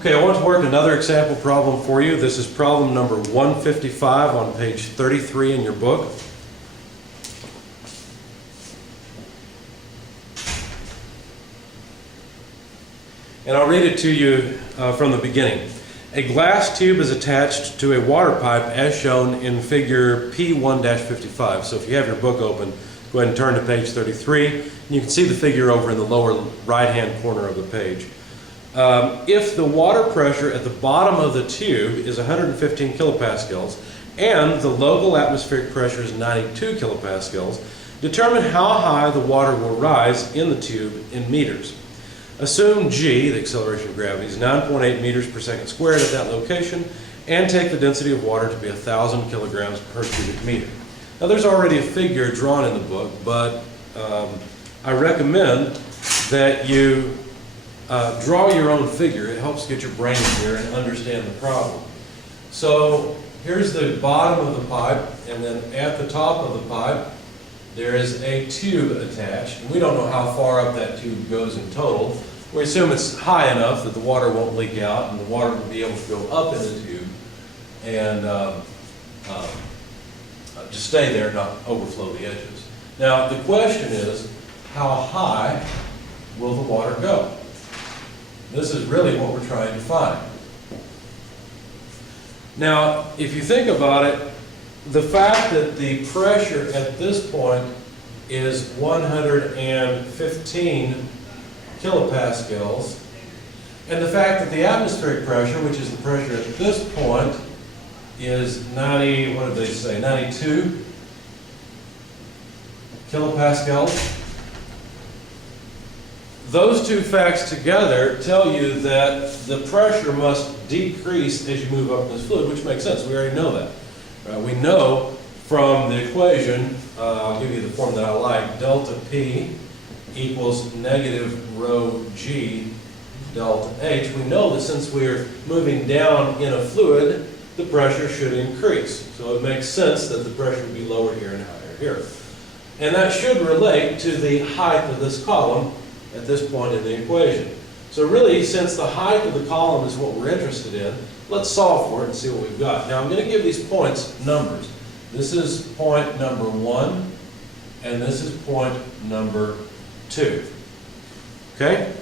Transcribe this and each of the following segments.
Okay, I want to work another example problem for you. This is problem number 155 on page 33 in your book. And I'll read it to you from the beginning. A glass tube is attached to a water pipe as shown in figure P1-55. So if you have your book open, go ahead and turn to page 33. And you can see the figure over in the lower right-hand corner of the page. If the water pressure at the bottom of the tube is 115 kilopascals and the local atmospheric pressure is 92 kilopascals, determine how high the water will rise in the tube in meters. Assume g, the acceleration of gravity, is 9.8 meters per second squared at that location, and take the density of water to be 1,000 kilograms per cubic meter. Now there's already a figure drawn in the book, but I recommend that you draw your own figure. It helps get your brain in here and understand the problem. So here's the bottom of the pipe, and then at the top of the pipe there is a tube attached. We don't know how far up that tube goes in total. We assume it's high enough that the water won't leak out and the water will be able to go up in the tube and just stay there, not overflow the edges. Now the question is, how high will the water go? This is really what we're trying to find. Now, if you think about it, the fact that the pressure at this point is 115 kilopascals, and the fact that the atmospheric pressure, which is the pressure at this point, is 90, what did they say, 92 kilopascals. Those two facts together tell you that the pressure must decrease as you move up in this fluid, which makes sense. We already know that. We know from the equation, I'll give you the form that I like, delta P equals negative rho G delta H. We know that since we're moving down in a fluid, the pressure should increase. So it makes sense that the pressure would be lower here and higher here. And that should relate to the height of this column at this point in the equation. So really, since the height of the column is what we're interested in, let's solve for it and see what we've got. Now I'm going to give these points numbers. This is point number 1, and this is point number 2. Okay?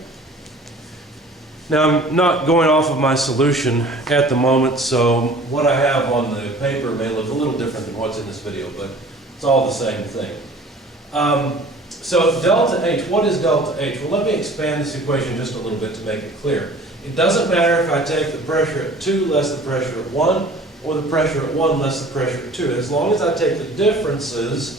Now I'm not going off of my solution at the moment, so what I have on the paper may look a little different than what's in this video, but it's all the same thing. So delta H, what is delta H? Well, let me expand this equation just a little bit to make it clear. It doesn't matter if I take the pressure at 2 less the pressure at 1, or the pressure at 1 less the pressure at 2. As long as I take the differences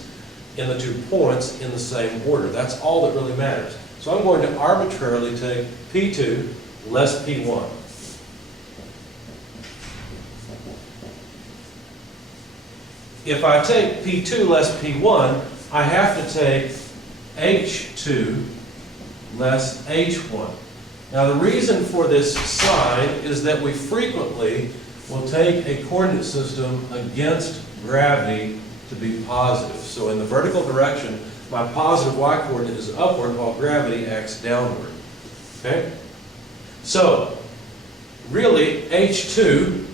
in the 2 points in the same order. That's all that really matters. So I'm going to arbitrarily take P2 less P1. If I take P2 less P1, I have to take H2 less H1. Now the reason for this sign is that we frequently will take a coordinate system against gravity to be positive. So in the vertical direction, my positive y-coordinate is upward while gravity acts downward. Okay? So really H2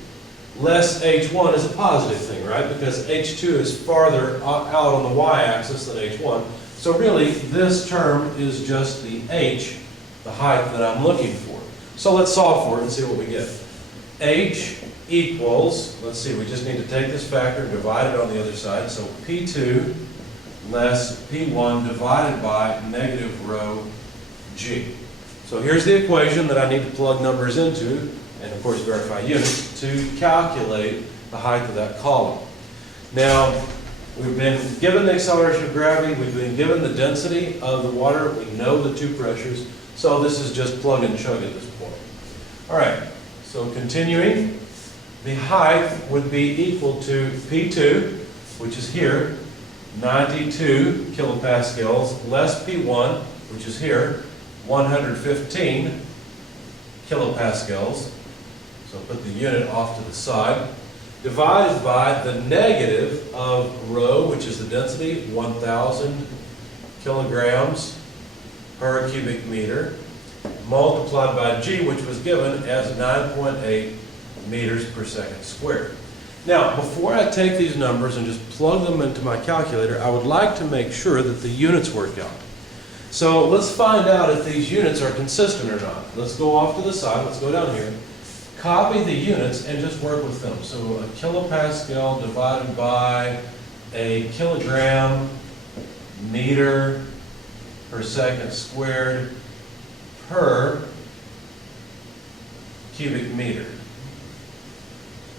less H1 is a positive thing, right? Because H2 is farther out on the y-axis than H1. So really, this term is just the H, the height that I'm looking for. So let's solve for it and see what we get. H equals, let's see, we just need to take this factor and divide it on the other side. So P2 less P1 divided by negative rho G. So here's the equation that I need to plug numbers into, and of course verify units, to calculate the height of that column. Now, we've been given the acceleration of gravity, we've been given the density of the water, we know the 2 pressures, so this is just plug and chug at this point. All right, so continuing, the height would be equal to P2, which is here, 92 kilopascals, less P1, which is here, 115 kilopascals. So put the unit off to the side, divided by the negative of rho, which is the density, 1,000 kilograms per cubic meter, multiplied by G, which was given as 9.8 meters per second squared. Now, before I take these numbers and just plug them into my calculator, I would like to make sure that the units work out. So let's find out if these units are consistent or not. Let's go off to the side, let's go down here, copy the units and just work with them. So a kilopascal divided by a kilogram meter per second squared per cubic meter.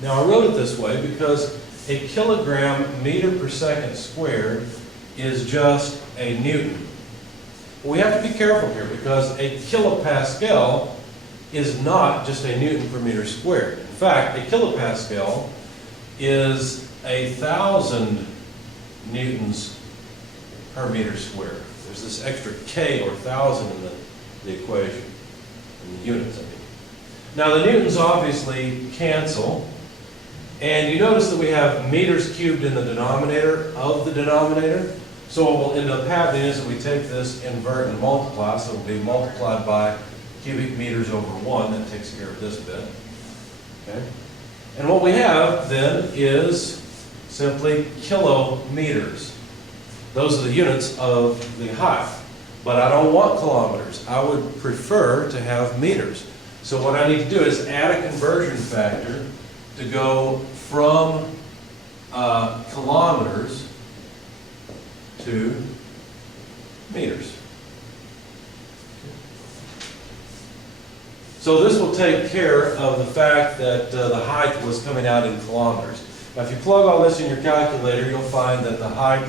Now I wrote it this way because a kilogram meter per second squared is just a newton. We have to be careful here because a kilopascal is not just a newton per meter squared. In fact, a kilopascal is 1,000 newtons per meter squared. There's this extra K or 1,000 in the equation, in the units, I mean. Now the newtons obviously cancel, and you notice that we have meters cubed in the denominator of the denominator. So what will end up happening is that we take this, invert, and multiply, so it will be multiplied by cubic meters over 1. That takes care of this bit. Okay? And what we have then is simply kilometers. Those are the units of the height. But I don't want kilometers. I would prefer to have meters. So what I need to do is add a conversion factor to go from kilometers to meters. So this will take care of the fact that the height was coming out in kilometers. Now if you plug all this in your calculator, you'll find that the height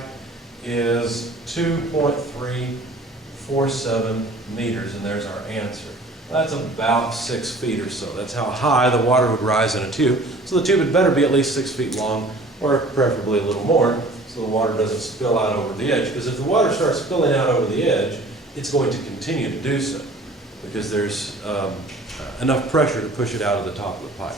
is 2.347 meters, and there's our answer. That's about 6 feet or so. That's how high the water would rise in a tube. So the tube had better be at least 6 feet long, or preferably a little more, so the water doesn't spill out over the edge. Because if the water starts spilling out over the edge, it's going to continue to do so, because there's enough pressure to push it out of the top of the pipe.